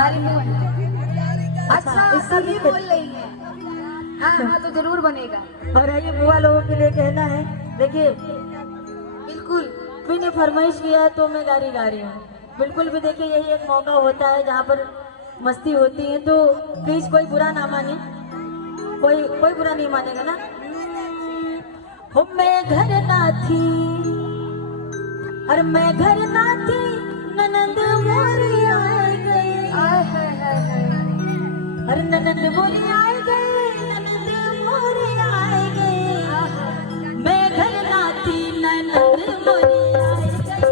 सारी मूवी अच्छा सभी बोल रही है। हाँ हाँ तो जरूर बनेगा। और ये बुआ लोगों के लिए कहना है, देखिए बिल्कुल मैंने फरमाइश किया है तो मैं गा रही हूँ। बिल्कुल भी देखिए यही एक मौका होता है जहाँ पर मस्ती होती है, तो प्लीज कोई बुरा ना माने, कोई बुरा नहीं मानेगा ना। हो मैं घर ना थी, और मैं घर ना थी, ननंद मोरी आए गए, अरे ननंद मोरी आए गए, ननंद मोरी आए गए, मैं घर ना थी, ननंद मोरी आए गए।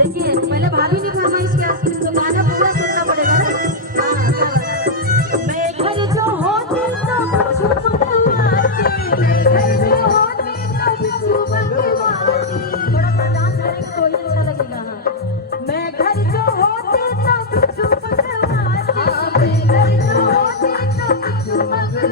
देखिए पहले भाभी ने फरमाइश किया तो गाना पूरा सुनना पड़ेगा ना। मैं घर जो होती तो कुछ मंगवाती, मैं घर जो होती तो कुछ मंगवाती, थोड़ा सा डांस करेंगे तो ही अच्छा लगेगा। मैं घर जो होती तो कुछ मंगवाती, मैं घर जो होती तो कुछ मंगवाती,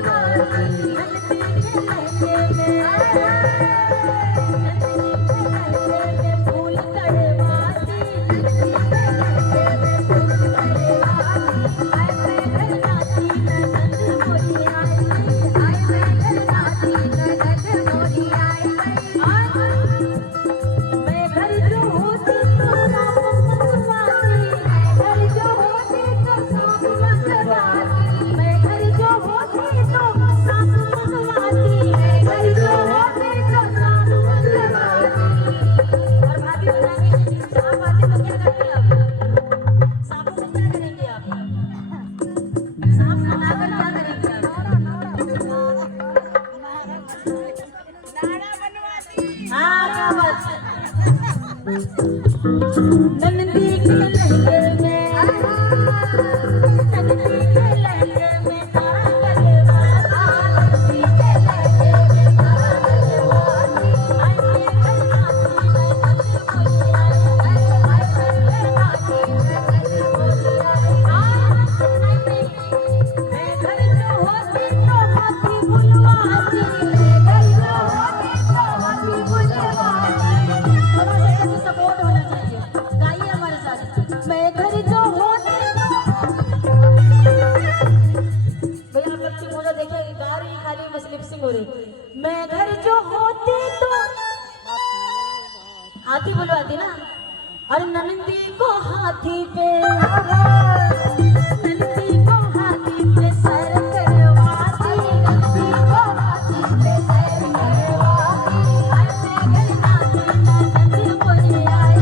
नंदी के लहंगे में, नंदी के लहंगे में तारा गलवा, नंदी के लहंगे में तारा गलवा, मैं घर जो होती तो हाथी बुलवाती, मैं घर जो होती तो हाथी बुलवाती। थोड़ा सा ऐसे सपोर्ट होना चाहिए, गाइए हमारे साथ। मैं घर जो होती भैया आप लोग मुझे देखिए गा रही खाली बस लिपसिंग हो रही। मैं घर जो होती तो हाथी बुलवाती ना, और नंदी को हाथी पे, नंदी को हाथी पे सर करवाती, नंदी को हाथी पे सर करवाती, नंदी बोली आई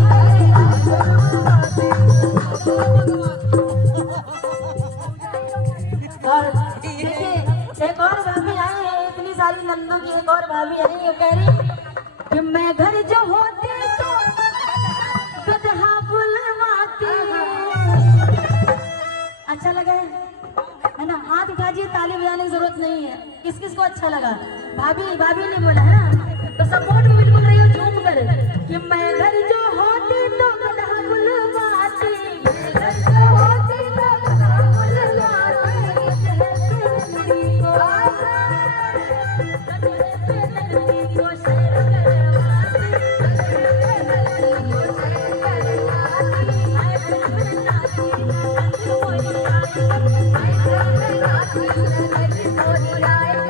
और देखिए एक और भाभी आई है, इतनी सारी नंदों की एक और भाभी आई है, कह रही कि मैं घर जो होती तो गधा बुलवाती। अच्छा लगा है ना? हाथ उठाइए, ताली बजाने की जरूरत नहीं है। किस किस को अच्छा लगा? भाभी ने बोला है ना, तो सपोर्ट में बिल्कुल रही हो झूम कर कि मैं घर जो होती तो गधा बुलवाती, मैं घर जो होती तो गधा बुलवाती, नंदी को शेर करवाती, नंदी को शेर करवाती।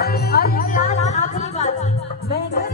और लास्ट आखिरी बात, मैं घर